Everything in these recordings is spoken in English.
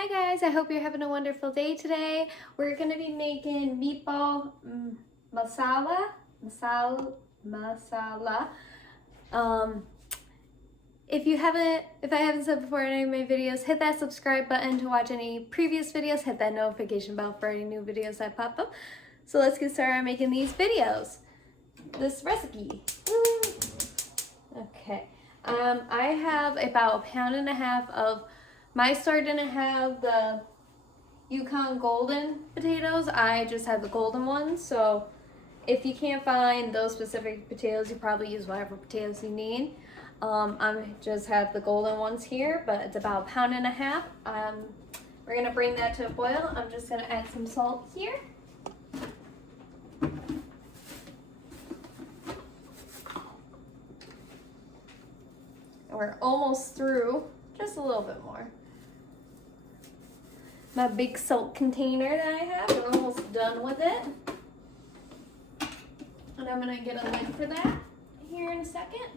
Hi guys, I hope you're having a wonderful day today. We're going to be making meatball masala. If I haven't said before in any of my videos, hit that subscribe button to watch any previous videos. Hit that notification bell for any new videos that pop up. So let's get started on making these videos. This recipe. Okay. I have about 1.5 pounds of. My store didn't have the Yukon golden potatoes. I just had the golden ones. So if you can't find those specific potatoes, you probably use whatever potatoes you need. I just have the golden ones here, but it's about 1.5 pounds. We're gonna bring that to a boil. I'm just gonna add some salt here. And we're almost through, just a little bit more. My big salt container that I have, we're almost done with it. And I'm gonna get a lid for that here in a second.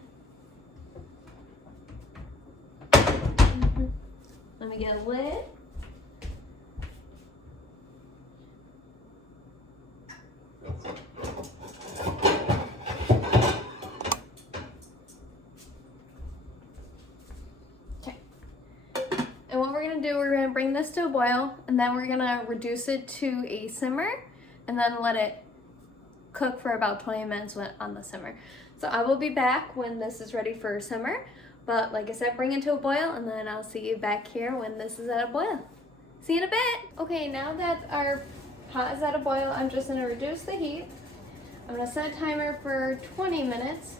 Let me get a lid. And what we're gonna do, we're gonna bring this to a boil, and then we're gonna reduce it to a simmer, and then let it cook for about 20 minutes on the simmer. So I will be back when this is ready for a simmer, but like I said, bring it to a boil, and then I'll see you back here when this is at a boil. See you in a bit. Okay, now that our pot is at a boil, I'm just gonna reduce the heat. I'm gonna set a timer for 20 minutes,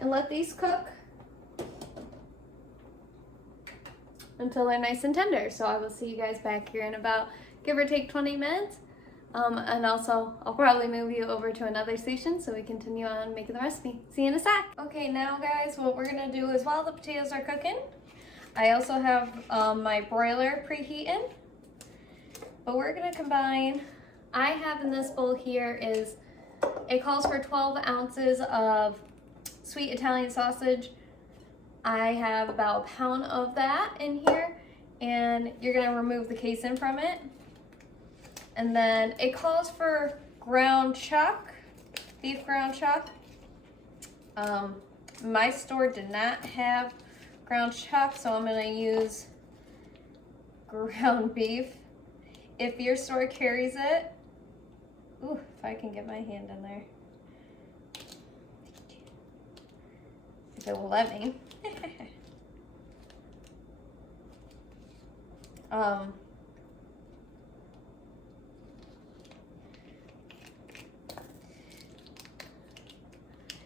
and let these cook until they're nice and tender. So I will see you guys back here in about, give or take, 20 minutes. And also, I'll probably move you over to another station so we continue on making the recipe. See you in a sec. Okay, now guys, what we're gonna do is while the potatoes are cooking, I also have my broiler preheating. But we're gonna combine, I have in this bowl here is, it calls for 12 ounces of sweet Italian sausage. I have about 1 pound of that in here, and you're gonna remove the casing from it. And then it calls for ground chuck, beef ground chuck. My store did not have ground chuck, so I'm gonna use ground beef. If your store carries it, ooh, if I can get my hand in there. If it will let me.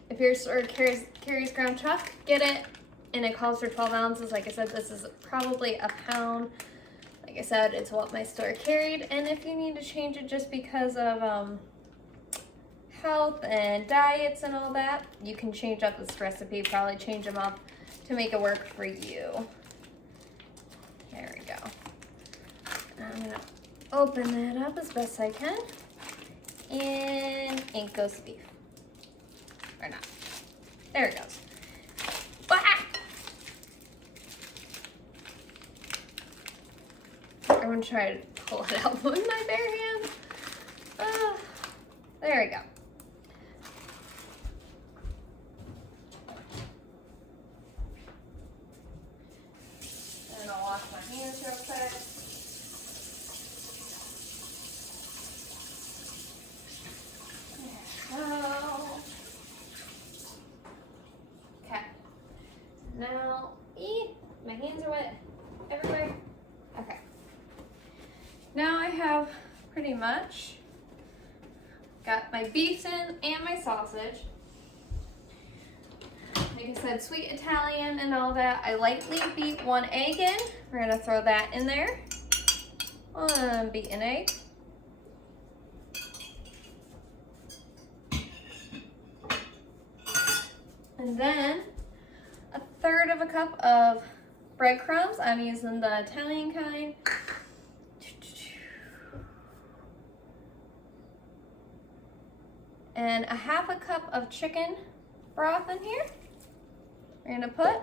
If your store carries ground chuck, get it. And it calls for 12 ounces. Like I said, this is probably 1 pound. Like I said, it's what my store carried. And if you need to change it just because of health and diets and all that, you can change up this recipe, probably change them up to make it work for you. There we go. I'm gonna open that up as best I can. And in goes the beef. Or not. There it goes. Ah! I'm gonna try to pull it out with my bare hands. There we go. And I'll wash my hands real quick. Now, my hands are wet everywhere. Okay. Now I have pretty much got my beef in and my sausage. Like I said, sweet Italian and all that. I lightly beat 1 egg in. We're gonna throw that in there. 1 beaten egg. And then 1/3 cup of breadcrumbs. I'm using the Italian kind. And 1/2 cup of chicken broth in here. We're gonna put,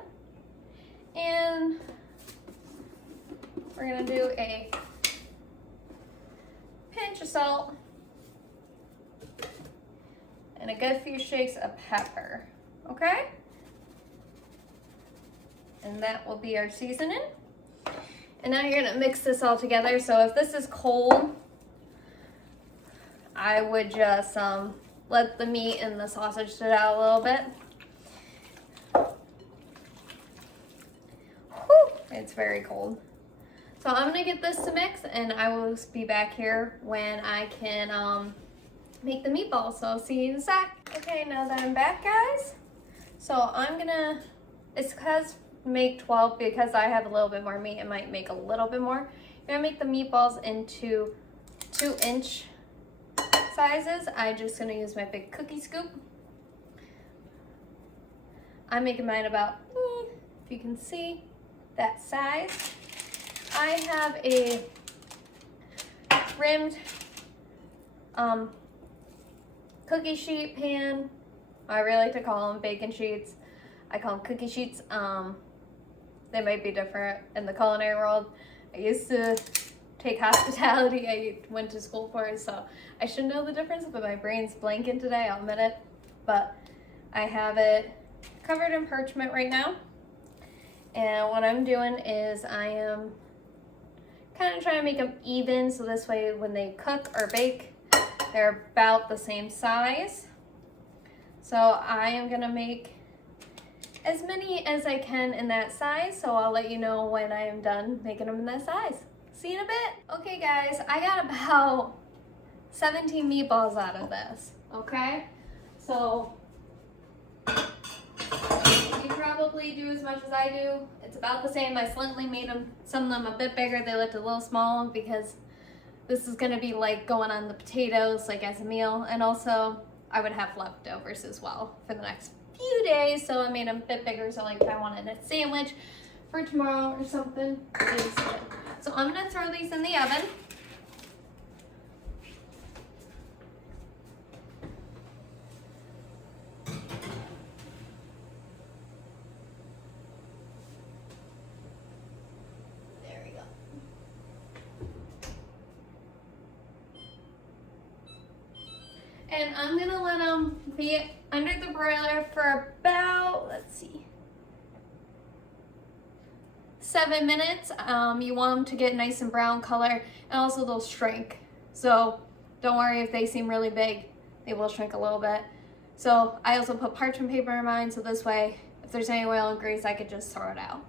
and we're gonna do a pinch of salt and a good few shakes of pepper, okay? And that will be our seasoning. And now you're gonna mix this all together. So if this is cold, I would just let the meat and the sausage sit out a little bit. Whew, it's very cold. So I'm gonna get this to mix and I will be back here when I can make the meatballs. So I'll see you in a sec. Okay, now that I'm back, guys. So I'm gonna, it's because make 12 because I have a little bit more meat. It might make a little bit more. You're gonna make the meatballs into 2-inch sizes. I'm just gonna use my big cookie scoop. I'm making mine about, if you can see, that size. I have a rimmed cookie sheet pan. I really like to call them bacon sheets. I call them cookie sheets. They might be different in the culinary world. I used to take hospitality. I went to school for it, so I should know the difference, but my brain's blanking today, I'll admit it. But I have it covered in parchment right now. And what I'm doing is I am kind of trying to make them even, so this way when they cook or bake, they're about the same size. So I am gonna make as many as I can in that size, so I'll let you know when I am done making them in that size. See you in a bit. Okay guys, I got about 17 meatballs out of this, okay? So you probably do as much as I do. It's about the same. I slightly made them, some of them a bit bigger. They looked a little small because this is gonna be like going on the potatoes like as a meal, and also I would have leftovers as well for the next few days, so I made them a bit bigger, so like if I wanted a sandwich for tomorrow or something, so I'm gonna throw these in the oven. There we go. And I'm gonna let them be under the broiler for about, let's see, 7 minutes. You want them to get nice and brown color, and also they'll shrink. So don't worry if they seem really big, they will shrink a little bit. So I also put parchment paper in mine, so this way, if there's any oil and grease, I could just throw it out.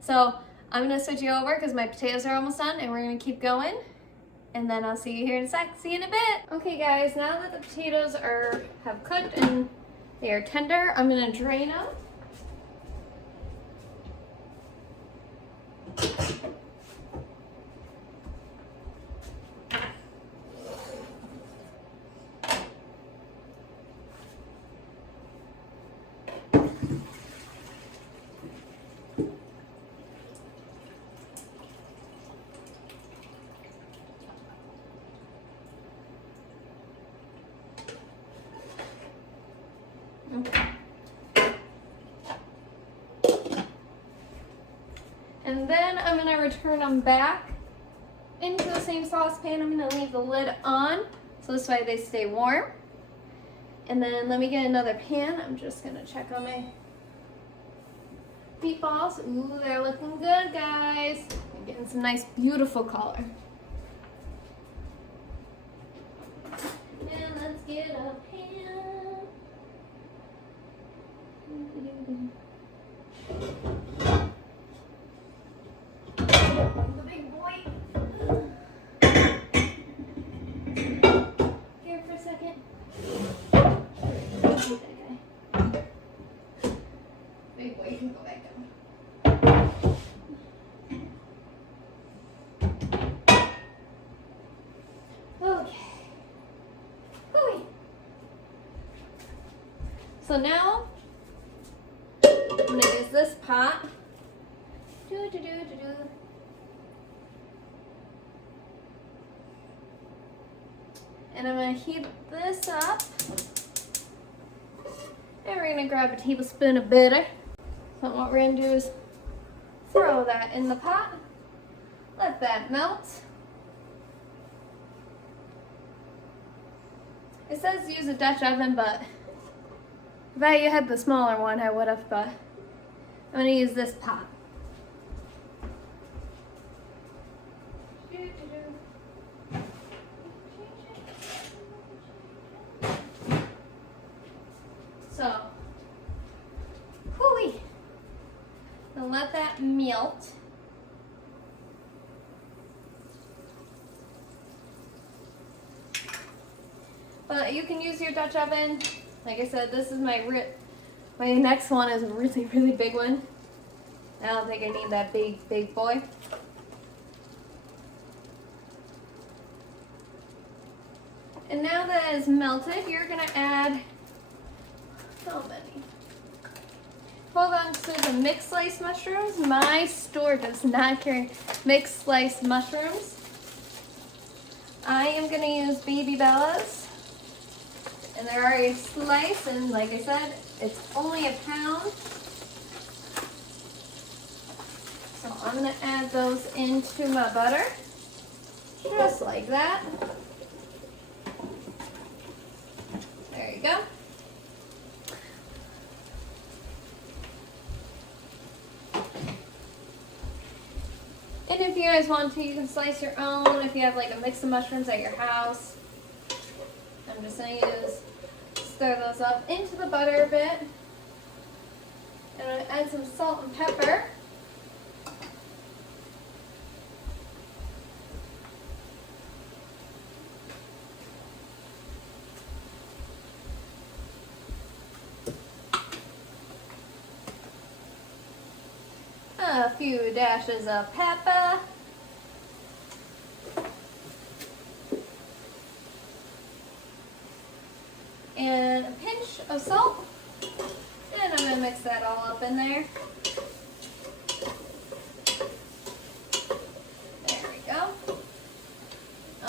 So I'm gonna switch you over because my potatoes are almost done, and we're gonna keep going. And then I'll see you here in a sec. See you in a bit. Okay guys, now that the potatoes have cooked and they are tender, I'm gonna drain them. And then I'm gonna return them back into the same saucepan. I'm gonna leave the lid on, so this way they stay warm. And then let me get another pan. I'm just gonna check on my meatballs. Ooh, they're looking good, guys. I'm getting some nice, beautiful color. And let's get a pan. The big boy. Here for a second. Okay. Big boy, you can go back down. Okay. Hooey. So now I'm gonna use this pot. And I'm gonna heat this up. And we're gonna grab a tablespoon of butter. So what we're gonna do is throw that in the pot. Let that melt. It says use a Dutch oven, but if I had the smaller one, I would have, but I'm gonna use this pot. So, hooey. Now let that melt. But you can use your Dutch oven. Like I said, this is my next one is a really, really big one. I don't think I need that big boy. And now that it's melted, you're gonna add, how many? 12 ounces of mixed sliced mushrooms. My store does not carry mixed sliced mushrooms. I am gonna use Baby Bella's. And they're already sliced, and like I said, it's only a pound. So I'm gonna add those into my butter, just like that. There you go. And if you guys want to, you can slice your own if you have like a mix of mushrooms at your house. I'm just going to stir those up into the butter a bit. And I'm going to add some salt and pepper. A few dashes of pepper. And a pinch of salt. And I'm going to mix that all up in there. There we go.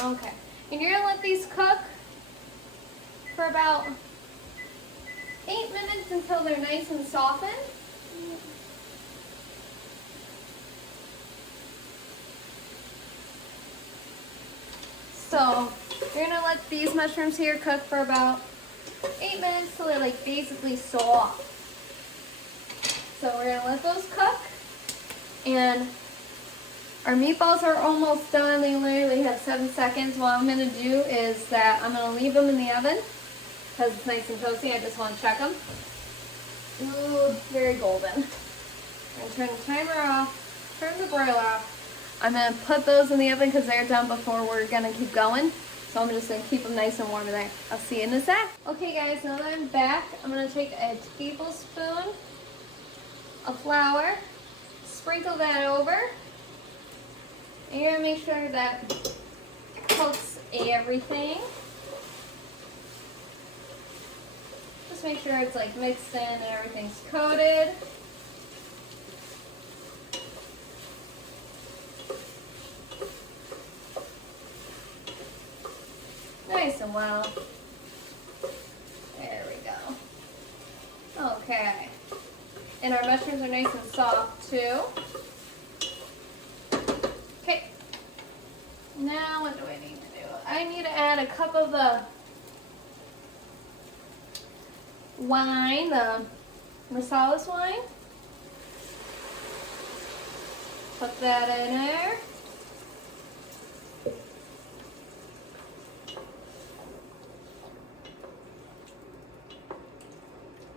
Okay. And you're going to let these cook for about 8 minutes until they're nice and softened. So you're going to let these mushrooms here cook for about 8 minutes till they're like basically soft. So we're going to let those cook. And our meatballs are almost done. They literally have 7 seconds. What I'm going to do is that I'm going to leave them in the oven because it's nice and toasty. I just want to check them. Ooh, very golden. I'm going to turn the timer off, turn the broiler off. I'm going to put those in the oven because they're done before we're going to keep going. So I'm just going to keep them nice and warm in there. I'll see you in a sec. Okay guys, now that I'm back, I'm going to take a tablespoon of flour, sprinkle that over, and you're going to make sure that coats everything. Just make sure it's like mixed in and everything's coated. Nice and well. There we go. Okay. And our mushrooms are nice and soft too. Okay. Now what do I need to do? I need to add a cup of the wine, the Marsala wine. Put that in there.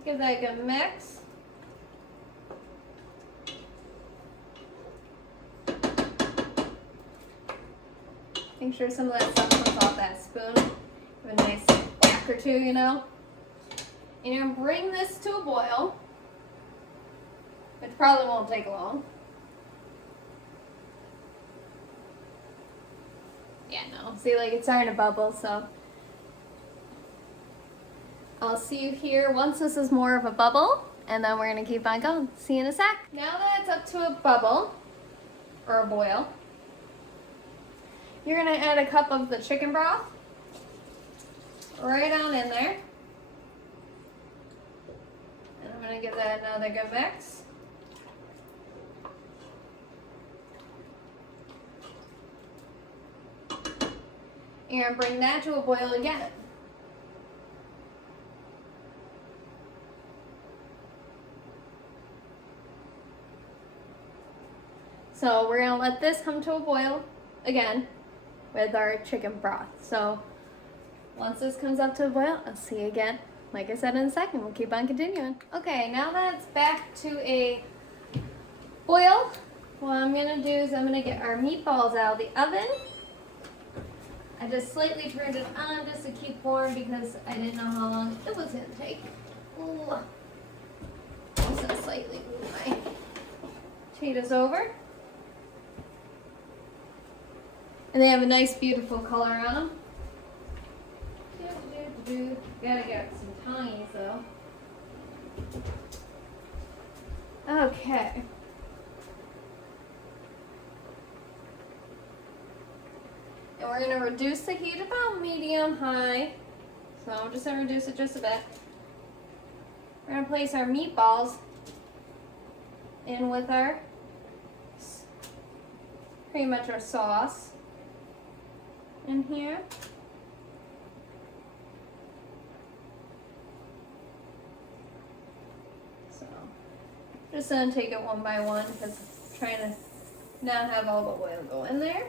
Give that a good mix. Make sure some of that stuff comes off that spoon. Give a nice whack or two, you know. And you're going to bring this to a boil, which probably won't take long. Yeah, no. See, like it's starting to bubble, so I'll see you here once this is more of a bubble, and then we're going to keep on going. See you in a sec. Now that it's up to a bubble, or a boil, you're going to add a cup of the chicken broth right on in there. And I'm going to give that another good mix. You're gonna bring that to a boil again. So we're gonna let this come to a boil again with our chicken broth. So once this comes up to a boil, I'll see you again. Like I said, in a second, we'll keep on continuing. Okay, now that it's back to a boil, what I'm gonna do is I'm gonna get our meatballs out of the oven. I just slightly turned it on just to keep warm because I didn't know how long it was gonna take. Ooh. I'm just gonna slightly move my potatoes over. And they have a nice, beautiful color on them. Gotta get some tongues though. Okay. And we're gonna reduce the heat about medium-high. So I'm just gonna reduce it just a bit. We're gonna place our meatballs in with our, pretty much our sauce in here. So just gonna take it one by one because I'm trying to not have all the oil go in there.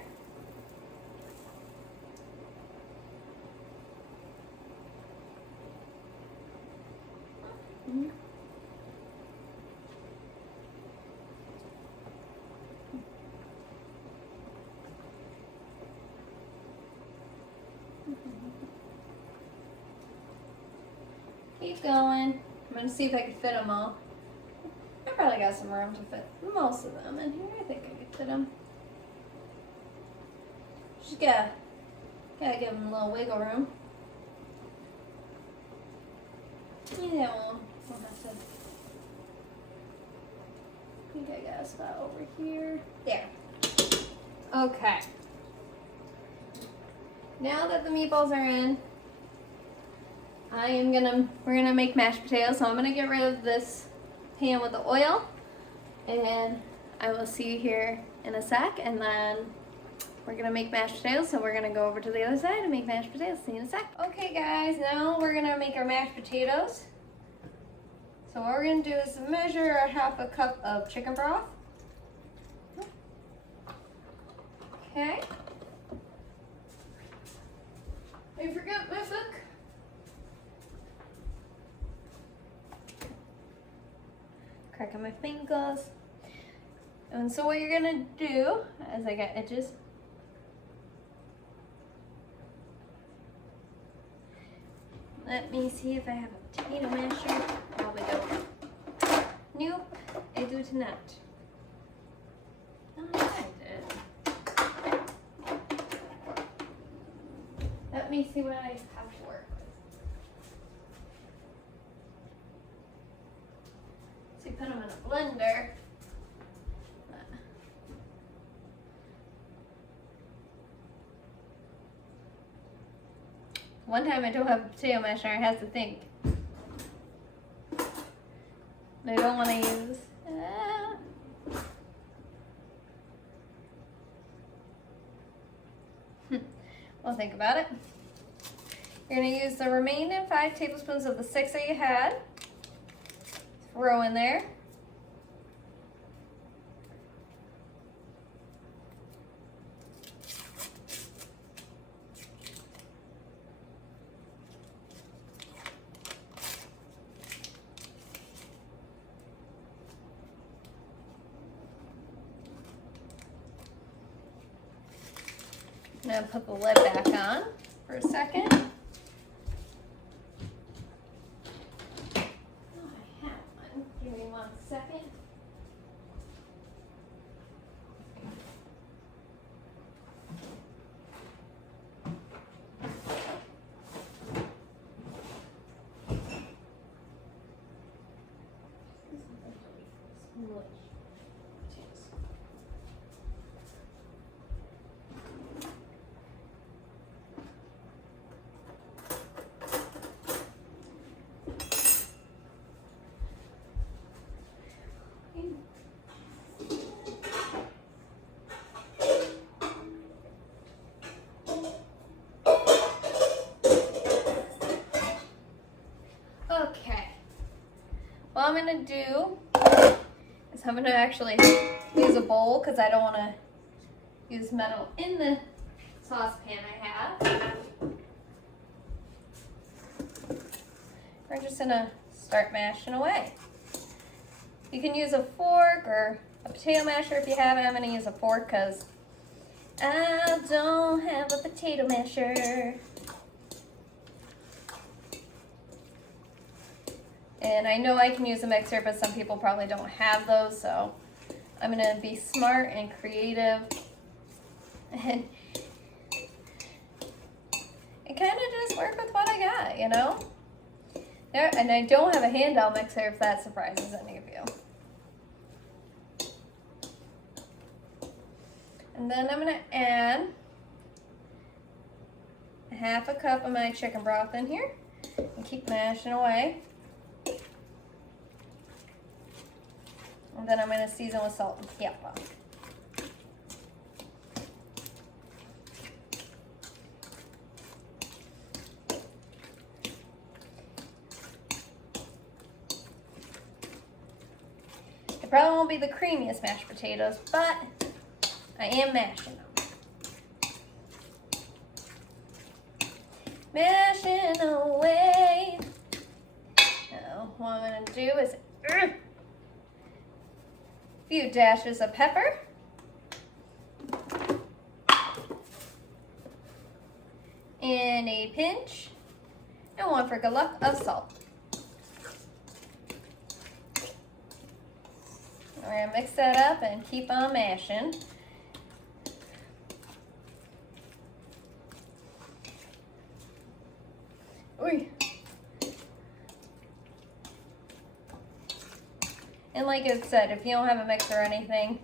Keep going. I'm going to see if I can fit them all. I probably got some room to fit most of them in here. I think I could fit them. Just gotta give them a little wiggle room. Yeah, we'll have to. I think I got a spot over here. There. Okay. Now that the meatballs are in, we're gonna make mashed potatoes. So I'm gonna get rid of this pan with the oil, and I will see you here in a sec. And then we're gonna make mashed potatoes. So we're gonna go over to the other side and make mashed potatoes. See you in a sec. Okay, guys. Now we're gonna make our mashed potatoes. So what we're gonna do is measure a half a cup of chicken broth. Okay. I forgot my book. Cracking my fingers. And so what you're gonna do, as I got edges, let me see if I have a potato masher. Probably don't. Nope, I do not. Oh, I did. Let me see what I have to work with. So you put them in a blender. One time I don't have a potato masher, I have to think. I don't want to use. We'll think about it. You're going to use the remaining 5 tablespoons of the 6 that you had. Throw in there. I'm going to put the lid back on for a second. Oh, I have one. Give me 1 second. I'm gonna do is I'm gonna actually use a bowl because I don't want to use metal in the saucepan I have. We're just gonna start mashing away. You can use a fork or a potato masher if you have it. I'm gonna use a fork because I don't have a potato masher. And I know I can use a mixer, but some people probably don't have those, so I'm gonna be smart and creative and kind of just work with what I got, you know? There, and I don't have a handheld mixer if that surprises any of you. And then I'm gonna add half a cup of my chicken broth in here and keep mashing away. And then I'm going to season with salt and pepper. It probably won't be the creamiest mashed potatoes, but I am mashing them. Mashing away. Now, what I'm going to do is few dashes of pepper, and a pinch, and one for good luck of salt. We're gonna mix that up and keep on mashing. Ooh. And like I said, if you don't have a mixer or anything,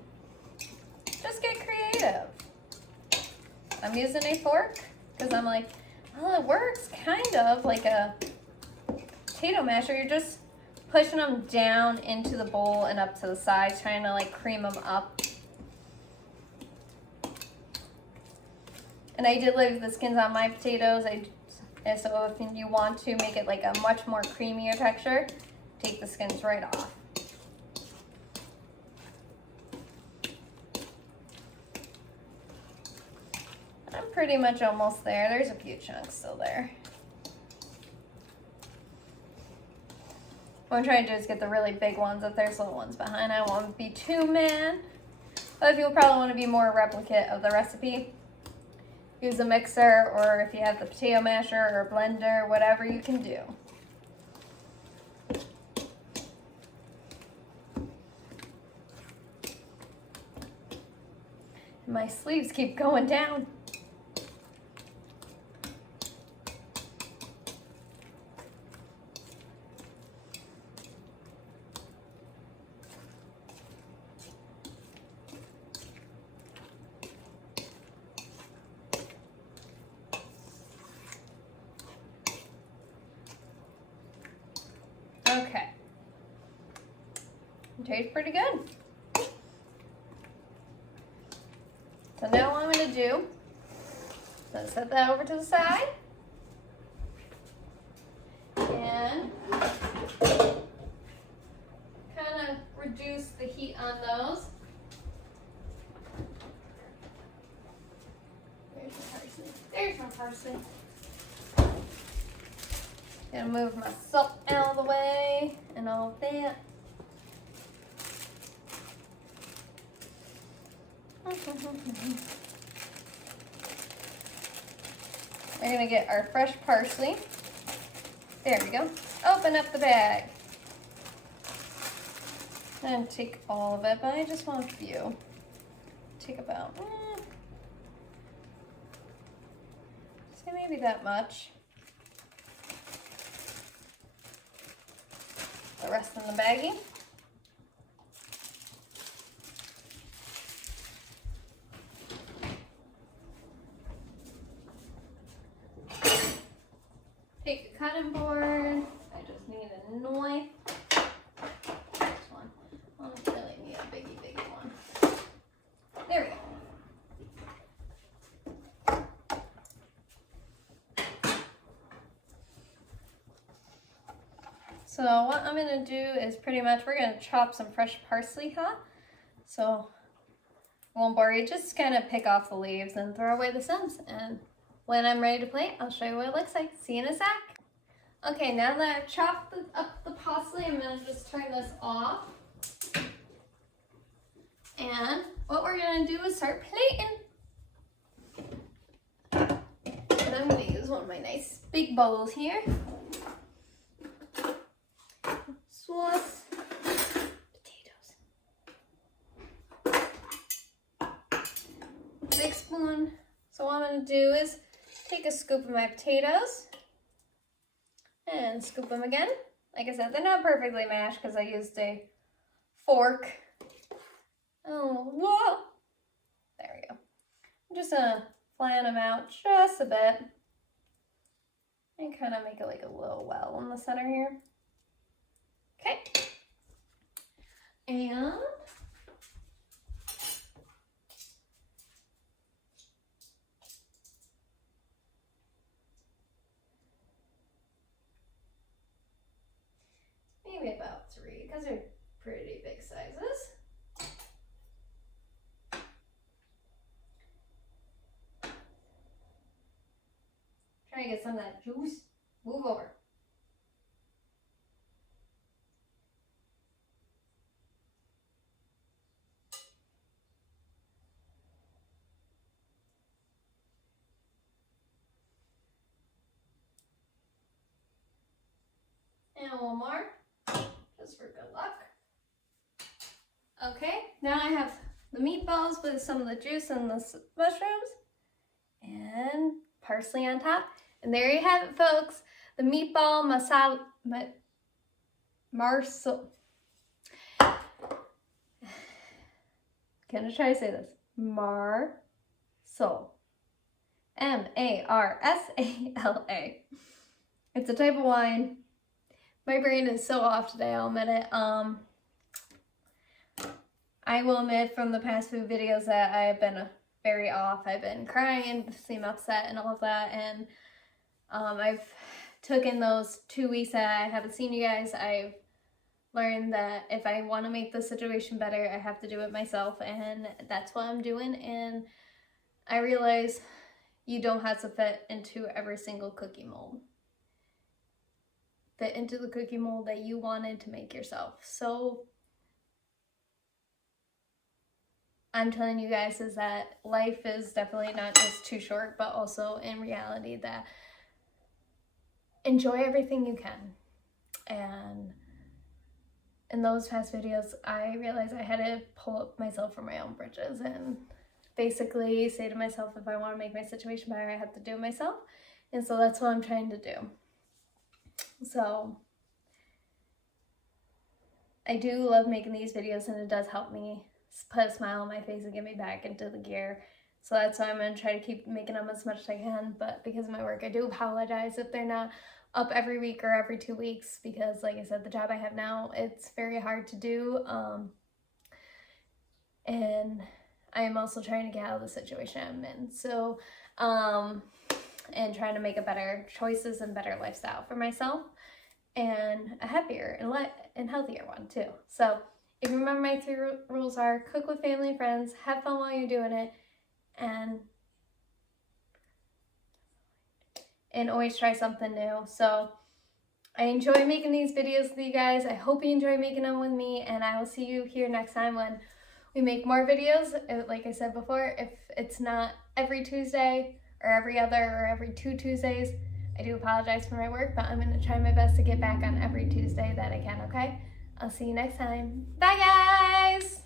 just get creative. I'm using a fork because I'm like, well, it works kind of like a potato masher. You're just pushing them down into the bowl and up to the sides, trying to like cream them up. And I did leave the skins on my potatoes. So if you want to make it like a much more creamier texture, take the skins right off. I'm pretty much almost there. There's a few chunks still there. What I'm trying to do is get the really big ones. If there's little ones behind, I won't be too mad. But if you'll probably want to be more replicate of the recipe, use a mixer, or if you have the potato masher or blender, whatever you can do. My sleeves keep going down. Okay. It tastes pretty good. So now what I'm going to do is set that over to the side. And kind of reduce the heat on those. There's my parsley. There's my parsley. Gonna move my salt out of the way and all of that. We're gonna get our fresh parsley. There we go. Open up the bag. And take all of it, but I just want a few. Take about, say maybe that much. The rest in the baggie. Take a cutting board. I just need a knife. This one. I'll really need a biggie one. There we go. So what I'm gonna do is pretty much, we're gonna chop some fresh parsley hot. So I won't bore you, just kind of pick off the leaves and throw away the stems. And when I'm ready to plate, I'll show you what it looks like. See you in a sec. Okay, now that I've chopped up the parsley, I'm gonna just turn this off. And what we're gonna do is start plating. And I'm gonna use one of my nice big bowls here. Sauce, potatoes. Big spoon. So what I'm gonna do is take a scoop of my potatoes and scoop them again. Like I said, they're not perfectly mashed because I used a fork. Oh, whoa! There we go. I'm just gonna flatten them out just a bit and kind of make it like a little well in the center here. Okay. And maybe about 3 because they're pretty big sizes. Try to get some of that juice. Move over. And one more, just for good luck. Okay, now I have the meatballs with some of the juice and the mushrooms and parsley on top. And there you have it, folks. The meatball Marsala. Gonna try to say this. Marsala. M-A-R-S-A-L-A. It's a type of wine. My brain is so off today, I'll admit it. I will admit from the past few videos that I have been very off. I've been crying, seem upset and all of that. And I've taken those 2 weeks that I haven't seen you guys. I've learned that if I want to make the situation better, I have to do it myself. And that's what I'm doing. And I realize you don't have to fit into every single cookie mold. Fit into the cookie mold that you wanted to make yourself. So I'm telling you guys is that life is definitely not just too short, but also in reality that enjoy everything you can. And in those past videos, I realized I had to pull up myself from my own britches and basically say to myself, if I want to make my situation better, I have to do it myself. And so that's what I'm trying to do. So I do love making these videos, and it does help me put a smile on my face and get me back into the gear. So that's why I'm going to try to keep making them as much as I can. But because of my work, I do apologize if they're not up every week or every 2 weeks, because like I said, the job I have now, it's very hard to do. And I am also trying to get out of the situation I'm in. So, and trying to make a better choices and better lifestyle for myself, and a happier and healthier one too. So if you remember, my 3 rules are: cook with family and friends, have fun while you're doing it, and always try something new. So I enjoy making these videos with you guys. I hope you enjoy making them with me, and I will see you here next time when we make more videos. Like I said before, if it's not every Tuesday or every other or every 2 Tuesdays, I do apologize for my work, but I'm going to try my best to get back on every Tuesday that I can, okay? I'll see you next time. Bye, guys!